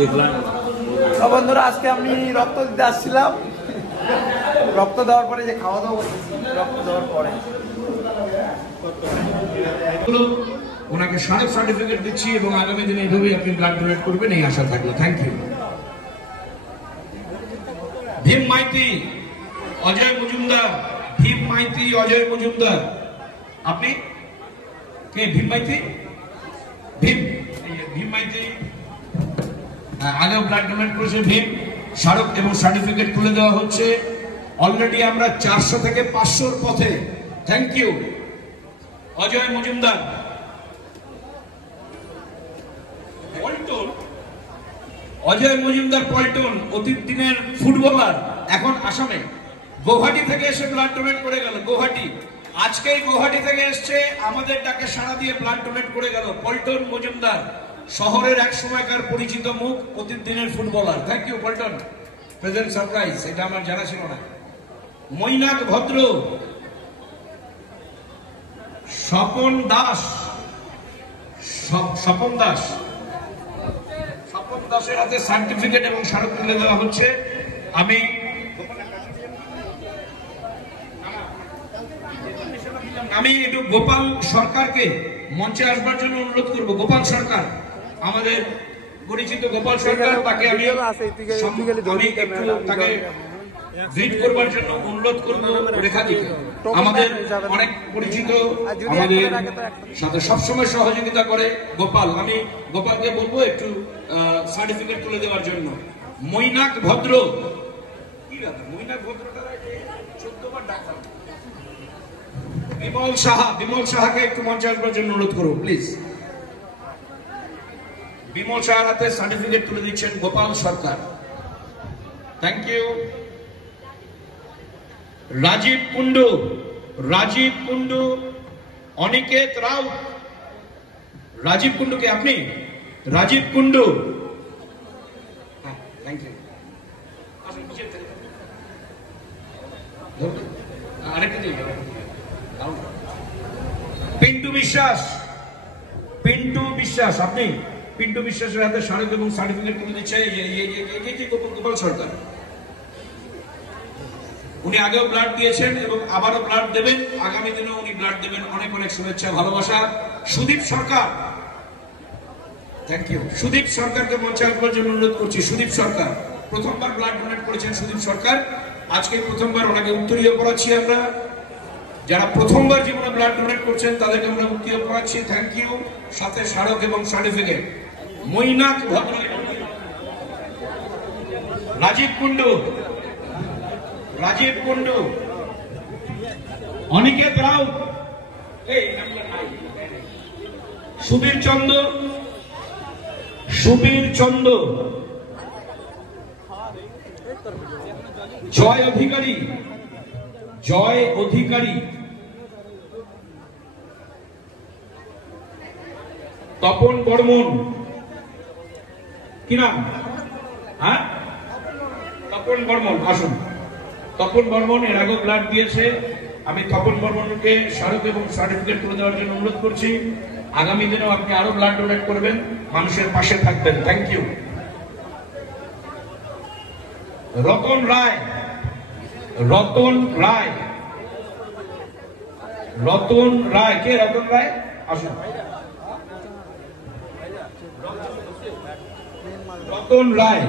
দেখলাম বন্ধুরা, আজকে আমি রক্ত দিতে আসছিলাম। রক্ত দেওয়ার পরে যে খাওয়া দাওয়া করতেছি, রক্ত দেওয়ার পরে ওনাকে শারক সার্টিফিকেট দিচ্ছি এবং আগামী দিনে এইভাবেই আপনি ব্লাড ডোনেট করবেন এই আশা থাকলো। Thank you. ভীম মাইতি, অজয় মজুমদার। ভীম মাইতি, অজয় মজুমদার। আপনি কে? ভীম মাইতি? ভীম মাইতি আগেও ব্লাড ডোনেট করেছে। ভীম স্মারক এবং সার্টিফিকেট তুলে দেওয়া হচ্ছে। অলরেডি আমরা 400 থেকে 500-র পথে। Thank you Ajay Majumdar. পল্টন, অজয় মজুমদার পল্টন, অতীত দিনের ফুটবলার, এখন আসামে। গৌহাটি থেকে এসে ব্লাড ডোনেট করে গেল। গৌহাটি, আজকেই গৌহাটি থেকে এসছে, আমাদের ডাকে সাড়া দিয়ে ব্লাড ডোনেট করে গেল। পল্টন মজুমদার, শহরের এক সময়কার পরিচিত মুখ, অতীত দিনের footballer. Thank you Paltan. Present surprise, এটা আমার জানা ছিল না। মৈনাক ভদ্র, স্বপন দাস, স্বপন দাস, স্বপন দাসের হাতে সার্টিফিকেট এবং স্মারক তুলে দেওয়া হচ্ছে। আমি একটু গোপাল সরকারকে মঞ্চে আসবার জন্য অনুরোধ করব। গোপাল সরকার, আমাদের পরিচিত গোপাল সরকার, তাকে আমি একটু তাকে গ্রিট করবার জন্য অনুরোধ করব। রেখাদিকে আমাদের অনেক পরিচিত, আমাদের সাথে সবসময় সহযোগিতা করে গোপাল। আমি গোপালকে বলবো একটু সার্টিফিকেট তুলে দেওয়ার জন্য। মৈনাক ভদ্র, মৈনাক ভদ্র, বিমল সাহা, বিমল সাহাকে একটু মঞ্চে আসবার জন্য অনুরোধ করবো প্লিজ। বিমল সাহার হাতে সার্টিফিকেট তুলে দিচ্ছেন গোপাল সরকার। Thank you. রাজীব কুন্ডু, রাজীব কুন্ডু, অনিকেত রাও। রাজীব কুন্ডু কে? আপনি? Rajib Kundu, thank you. আরেকটা দিন। পিন্টু বিশ্বাস, পিন্টু বিশ্বাস, আপনি? পিন্টু বিশ্বাসের হাতে স্মারক এবং সার্টিফিকেট তুলে দিচ্ছে গোপাল সরকার। উনি আগেও ব্লাড দিয়েছেন এবং আবারও ব্লাড দেবেন, আগামী দিনেও উনি ব্লাড দেবেন। অনেক অনেক শুভেচ্ছা, ভালোবাসা। সুদীপ সরকার, থ্যাংক ইউ। সুদীপ সরকারকে মঞ্চে আসবার জন্য অনুরোধ করছি। সুদীপ সরকার প্রথমবার ব্লাড ডোনেট করেছেন। সুদীপ সরকার আজকে প্রথমবার, ওনাকে উত্তরীয় পড়াচ্ছি আমরা। যারা প্রথমবার জীবনে ব্লাড ডোনেট করছেন তাদেরকে আমরা উত্তরীয় পড়াচ্ছি। Thank you. সাথে স্মারক এবং সার্টিফিকেট। মৈনাক ভদ্র, রাজীব কুন্ডু, রাজীব কুন্ডু, অনিকেত রাও, সুবীর চন্দ্র, সুবীর চন্দ্র, জয় অধিকারী, জয় অধিকারী, তপন বর্মন, কি নাম? হ্যাঁ, তপন বর্মন, আসুন। তপন বর্মন এর আগে ব্লাড দিয়েছে। আমি তপন বর্মনকে স্মারক এবং সার্টিফিকেট তুলে দেওয়ার জন্য অনুরোধ করছি। আগামী দিনেও আপনি আরো ব্লাড ডোনেট করবেন, মানুষের পাশে থাকবেন। Thank you. রতন রায়, রতন রায়, রতন রায়, কে? রতন রায়, আসুন। রতন রায়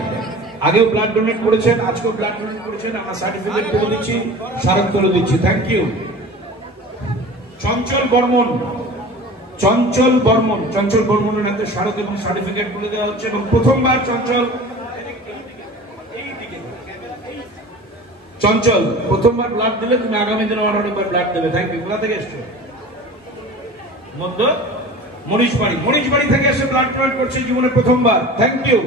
আগেও ব্লাড ডোনেট করেছেন, আজকেও ব্লাড ডোনেট করেছেন। আমরা সার্টিফিকেট তুলে দিচ্ছি, স্মারক তুলে দিচ্ছি। Thank you. চঞ্চল বর্মন, চঞ্চল বর্মন, চঞ্চল বর্মনের হাতে স্মারক এবং সার্টিফিকেট তুলে দেওয়া হচ্ছে। এবং প্রথমবার চঞ্চল, চঞ্চল প্রথমবার ব্লাড দিলে, তুমি আগামী দিনে অনেকবার ব্লাড দেবে। Thank you. কোথা থেকে এসছো? মধ্য মনীষবাড়ি, মনীষবাড়ি থেকে এসে ব্লাড ডোনেট করছে জীবনে প্রথমবার। Thank you.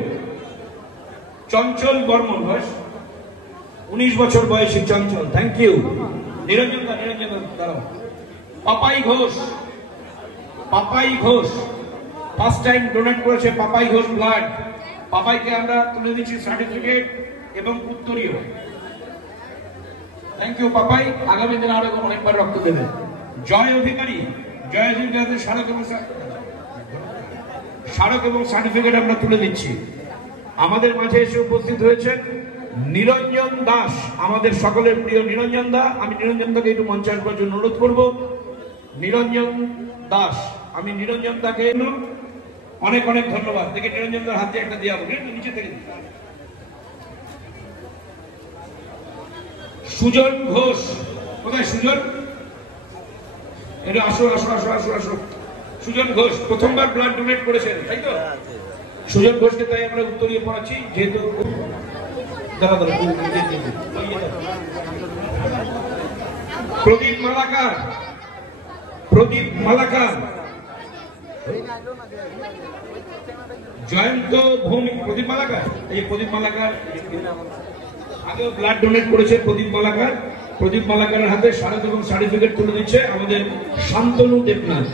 চঞ্চল বর্মন, বয়স 19 বছর বয়সী চঞ্চল। Thank you. নিরঞ্জন দা, নিরঞ্জন দাঁড়াও। Papai Ghosh, Papai Ghosh first time donate করেছে। পাপাই ঘোষ ব্লাড। পাপাইকে আমরা তুলে দিচ্ছি সার্টিফিকেট এবং উত্তরীয়। থ্যাংক ইউ পাপাই, আগামী দিনে আরো অনেকবার রক্ত দেবে। জয় অধিকারী, জয় অধিকারী স্মারক এবং সার্টিফিকেট আমরা তুলে দিচ্ছি। আমাদের মাঝে এসে উপস্থিত হয়েছেন নিরঞ্জন দাস, আমাদের সকলের প্রিয় নিরঞ্জন দা। আমি নিরঞ্জন দাকে একটু মঞ্চে আসবার জন্য অনুরোধ করব। নিরঞ্জন দাস, আমি নিরঞ্জন দাকে অনেক অনেক ধন্যবাদ। দেখে নিরঞ্জন দার হাতে একটা দিয়ে হবে, নিচে থেকে। সুজন ঘোষ, কোথায় সুজন? এটা আসো আসো আসো আসো আসো। সুজন ঘোষ প্রথমবার ব্লাড ডোনেট করেছেন, তাই তো? সুজন ঘোষকে তাই আমরা উত্তরীয় পড়াচ্ছি, যেহেতু প্রদীপ মালাকার, প্রদীপ মালাকার, জয়ন্ত ভৌমিক, প্রদীপ মালাকার। এই প্রদীপ মালাকার আগেও ব্লাড ডোনেট করেছে। প্রদীপ মালাকার, প্রদীপ মালাকারের হাতে স্মারক এবং সার্টিফিকেট তুলে দিচ্ছে আমাদের শান্তনু দেবনাথ।